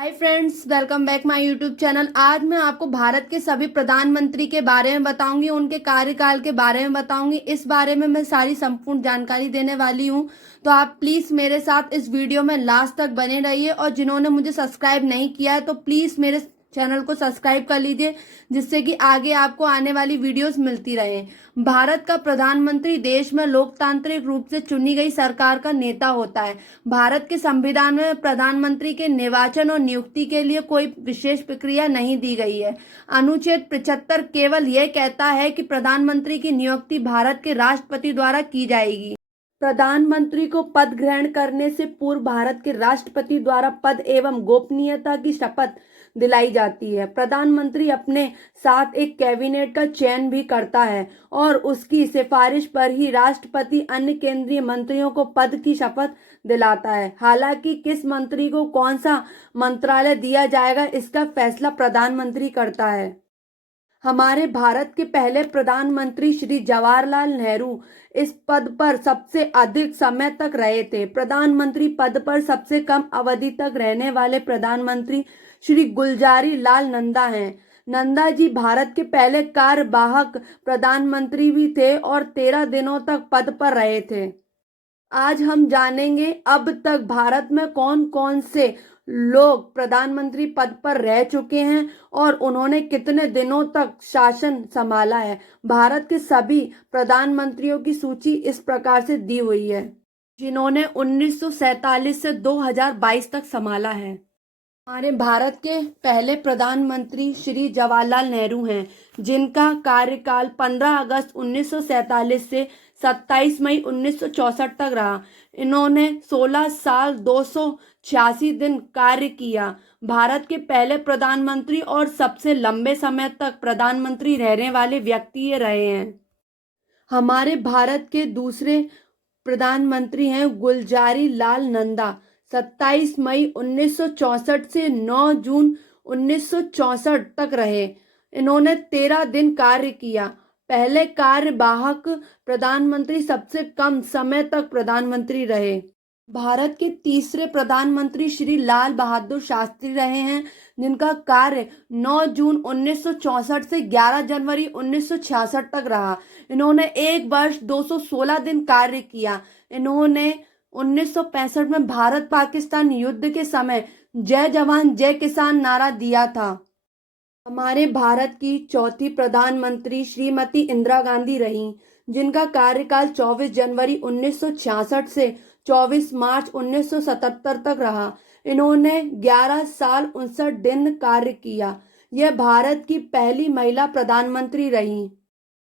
Hi friends, welcome back my YouTube channel. आज मैं आपको भारत के सभी प्रधानमंत्री के बारे में बताऊंगी, उनके कार्यकाल के बारे में बताऊंगी। इस बारे में मैं सारी संपूर्ण जानकारी देने वाली हूं, तो आप प्लीज़ मेरे साथ इस वीडियो में लास्ट तक बने रहिए। और जिन्होंने मुझे सब्सक्राइब नहीं किया है तो प्लीज़ मेरे चैनल को सब्सक्राइब कर लीजिए, जिससे कि आगे आपको आने वाली वीडियोस मिलती रहे। भारत का प्रधानमंत्री देश में लोकतांत्रिक रूप से चुनी गई सरकार का नेता होता है। भारत के संविधान में प्रधानमंत्री के निर्वाचन और नियुक्ति के लिए कोई विशेष प्रक्रिया नहीं दी गई है। अनुच्छेद 75 केवल यह कहता है कि प्रधानमंत्री की नियुक्ति भारत के राष्ट्रपति द्वारा की जाएगी। प्रधानमंत्री को पद ग्रहण करने से पूर्व भारत के राष्ट्रपति द्वारा पद एवं गोपनीयता की शपथ दिलाई जाती है। प्रधानमंत्री अपने साथ एक कैबिनेट का चयन भी करता है और उसकी सिफारिश पर ही राष्ट्रपति अन्य केंद्रीय मंत्रियों को पद की शपथ दिलाता है। हालांकि किस मंत्री को कौन सा मंत्रालय दिया जाएगा, इसका फैसला प्रधानमंत्री करता है। हमारे भारत के पहले प्रधानमंत्री श्री जवाहरलाल नेहरू इस पद पर सबसे अधिक समय तक रहे थे। प्रधानमंत्री पद पर सबसे कम अवधि तक रहने वाले प्रधानमंत्री श्री गुलजारी लाल नंदा हैं। नंदा जी भारत के पहले कार्यवाहक प्रधानमंत्री भी थे और 13 दिनों तक पद पर रहे थे। आज हम जानेंगे अब तक भारत में कौन कौन से लोग प्रधानमंत्री पद पर रह चुके हैं और उन्होंने कितने दिनों तक शासन संभाला है। भारत के सभी प्रधानमंत्रियों की सूची इस प्रकार से दी हुई है, जिन्होंने 1947 से 2022 तक संभाला है। हमारे भारत के पहले प्रधानमंत्री श्री जवाहरलाल नेहरू हैं, जिनका कार्यकाल 15 अगस्त 1947 से 27 मई 1964 तक रहा। इन्होंने 16 साल 286 दिन कार्य किया। भारत के पहले प्रधानमंत्री और सबसे लंबे समय तक प्रधानमंत्री रहने वाले व्यक्ति ये रहे हैं। हमारे भारत के दूसरे प्रधानमंत्री हैं गुलजारी लाल नंदा। 27 मई 1964 से 9 जून 1964 तक रहे। इन्होंने 13 दिन कार्य किया। पहले कार्यवाहक प्रधानमंत्री सबसे कम समय तक प्रधानमंत्री रहे। भारत के तीसरे प्रधानमंत्री श्री लाल बहादुर शास्त्री रहे हैं, जिनका कार्य 9 जून 1964 से 11 जनवरी 1966 तक रहा। इन्होंने 1 वर्ष 216 दिन कार्य किया। इन्होंने 1965 में भारत पाकिस्तान युद्ध के समय जय जवान जय किसान नारा दिया था। हमारे भारत की चौथी प्रधानमंत्री श्रीमती इंदिरा गांधी रहीं, जिनका कार्यकाल 24 जनवरी 1966 से 24 मार्च 1977 तक रहा। इन्होंने 11 साल 59 दिन कार्य किया। यह भारत की पहली महिला प्रधानमंत्री रहीं।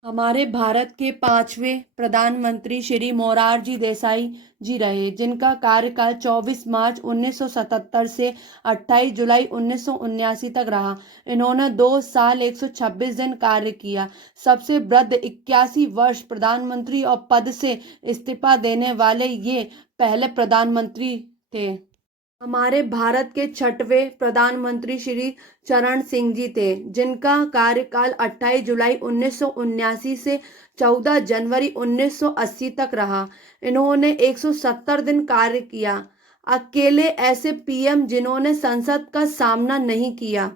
हमारे भारत के 5वें प्रधानमंत्री श्री मोरारजी देसाई जी रहे, जिनका कार्यकाल 24 मार्च 1977 से 28 जुलाई 1979 तक रहा। इन्होंने 2 साल 126 दिन कार्य किया। सबसे वृद्ध 81 वर्ष प्रधानमंत्री और पद से इस्तीफा देने वाले ये पहले प्रधानमंत्री थे। हमारे भारत के 6वें प्रधानमंत्री श्री चरण सिंह जी थे, जिनका कार्यकाल 28 जुलाई 1979 से 14 जनवरी 1980 तक रहा। इन्होंने 170 दिन कार्य किया। अकेले ऐसे पीएम जिन्होंने संसद का सामना नहीं किया।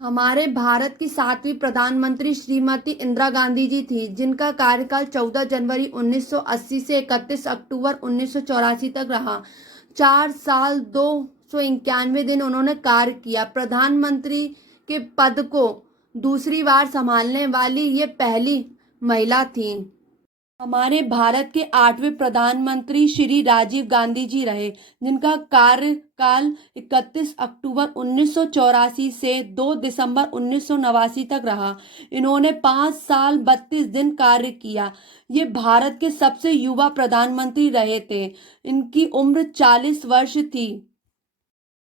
हमारे भारत की 7वीं प्रधानमंत्री श्रीमती इंदिरा गांधी जी थी, जिनका कार्यकाल 14 जनवरी 1980 से 31 अक्टूबर 1984 तक रहा। 4 साल 291 दिन उन्होंने कार्य किया। प्रधानमंत्री के पद को दूसरी बार संभालने वाली ये पहली महिला थी। हमारे भारत के 8वें प्रधानमंत्री श्री राजीव गांधी जी रहे, जिनका कार्यकाल 31 अक्टूबर 1984 से 2 दिसंबर 1989 तक रहा। इन्होंने 5 साल 32 दिन कार्य किया। ये भारत के सबसे युवा प्रधानमंत्री रहे थे। इनकी उम्र 40 वर्ष थी।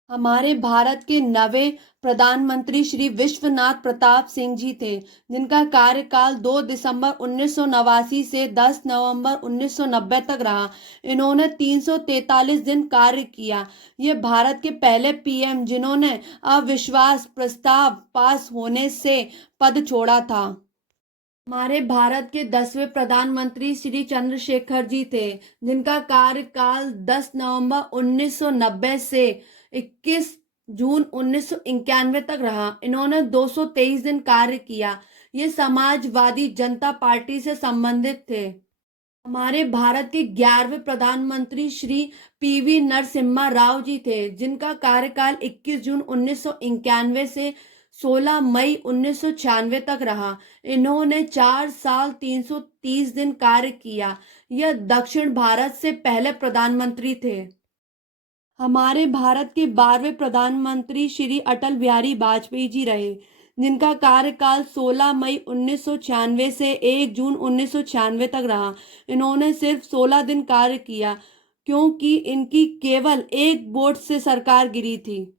हमारे भारत के 9वें प्रधानमंत्री श्री विश्वनाथ प्रताप सिंह जी थे, जिनका कार्यकाल 2 दिसंबर 1989 से 10 नवंबर 1990 तक रहा। इन्होंने 343 दिन कार्य किया। ये भारत के पहले पीएम जिन्होंने अविश्वास प्रस्ताव पास होने से पद छोड़ा था। हमारे भारत के 10वें प्रधानमंत्री श्री चंद्रशेखर जी थे, जिनका कार्यकाल 10 नवंबर 1990 से 21 जून 1991 तक रहा। इन्होंने 223 दिन कार्य किया। ये समाजवादी जनता पार्टी से संबंधित थे। हमारे भारत के 11वें प्रधानमंत्री श्री पीवी नरसिम्हा राव जी थे, जिनका कार्यकाल 21 जून 1991 से 16 मई 1996 तक रहा। इन्होंने 4 साल 330 दिन कार्य किया। यह दक्षिण भारत से पहले प्रधानमंत्री थे। हमारे भारत के 12वें प्रधानमंत्री श्री अटल बिहारी वाजपेयी जी रहे, जिनका कार्यकाल 16 मई 1996 से 1 जून 1996 तक रहा। इन्होंने सिर्फ 16 दिन कार्य किया, क्योंकि इनकी केवल एक वोट से सरकार गिरी थी।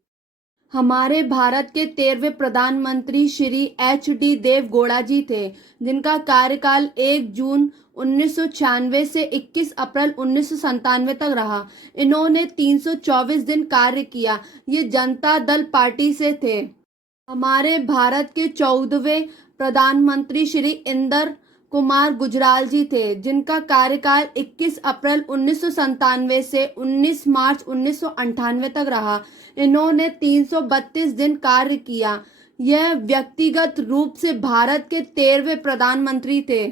हमारे भारत के 13वें प्रधानमंत्री श्री HD देवगौड़ा जी थे, जिनका कार्यकाल 1 जून 1996 से 21 अप्रैल 1997 तक रहा। इन्होंने 324 दिन कार्य किया। ये जनता दल पार्टी से थे। हमारे भारत के 14वें प्रधानमंत्री श्री इंदर कुमार गुजराल जी थे, जिनका कार्यकाल 21 अप्रैल 1997 से 19 मार्च 1998 तक रहा। इन्होंने 332 दिन कार्य किया। यह व्यक्तिगत रूप से भारत के 13वें प्रधानमंत्री थे।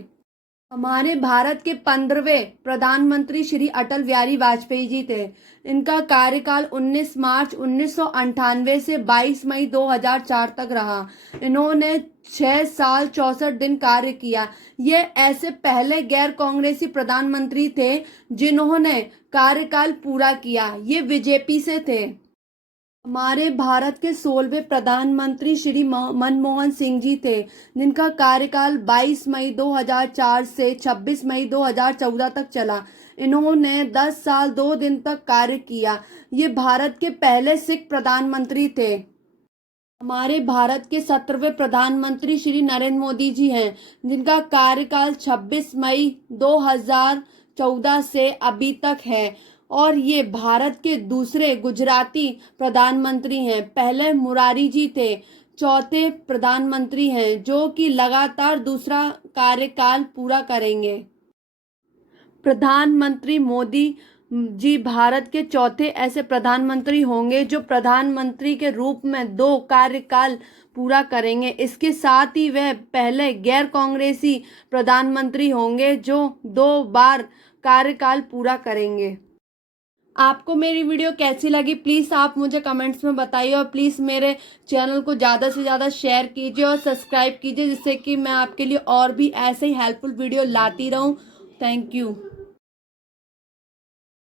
हमारे भारत के 15वें प्रधानमंत्री श्री अटल बिहारी वाजपेयी जी थे। इनका कार्यकाल 19 मार्च 1998 से 22 मई 2004 तक रहा। इन्होंने 6 साल 64 दिन कार्य किया। ये ऐसे पहले गैर कांग्रेसी प्रधानमंत्री थे जिन्होंने कार्यकाल पूरा किया। ये बीजेपी से थे। हमारे भारत के 16वें प्रधानमंत्री श्री मनमोहन सिंह जी थे, जिनका कार्यकाल 22 मई 2004 से 26 मई 2014 तक चला। इन्होंने 10 साल 2 दिन तक कार्य किया। ये भारत के पहले सिख प्रधानमंत्री थे। हमारे भारत के 17वें प्रधानमंत्री श्री नरेंद्र मोदी जी हैं, जिनका कार्यकाल 26 मई 2014 से अभी तक है, और ये भारत के दूसरे गुजराती प्रधानमंत्री हैं। पहले मुरारी जी थे, चौथे प्रधानमंत्री हैं जो कि लगातार दूसरा कार्यकाल पूरा करेंगे। प्रधानमंत्री मोदी जी भारत के चौथे ऐसे प्रधानमंत्री होंगे जो प्रधानमंत्री के रूप में 2 कार्यकाल पूरा करेंगे। इसके साथ ही वह पहले गैर कांग्रेसी प्रधानमंत्री होंगे जो 2 बार कार्यकाल पूरा करेंगे। आपको मेरी वीडियो कैसी लगी प्लीज़ आप मुझे कमेंट्स में बताइए, और प्लीज़ मेरे चैनल को ज़्यादा से ज़्यादा शेयर कीजिए और सब्सक्राइब कीजिए, जिससे कि मैं आपके लिए और भी ऐसे ही हेल्पफुल वीडियो लाती रहूं। Thank you.